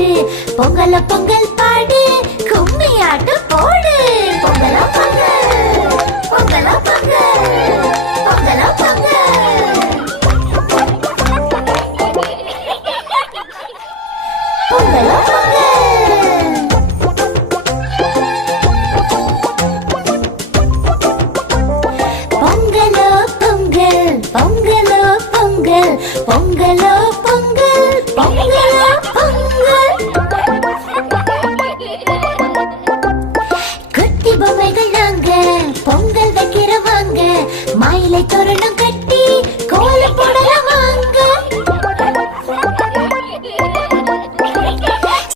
பாடு, பொங்கல பொங்கல் பாடு, கும்மி ஆட்டு போடு. பொங்கல பொங்கல், பொங்கல பொங்கல், பொங்கல பொங்கல், பொங்கல பொங்கல். பொங்கலோ பொங்கல், பொங்கலோ பொங்கல், பொங்கலோ பொங்கல், பொங்கலோ பொங்கல். குட்டி பொம்மைகள் நாங்க, பொங்கல் வைக்கிற வாங்க, மயிலை தோரணம்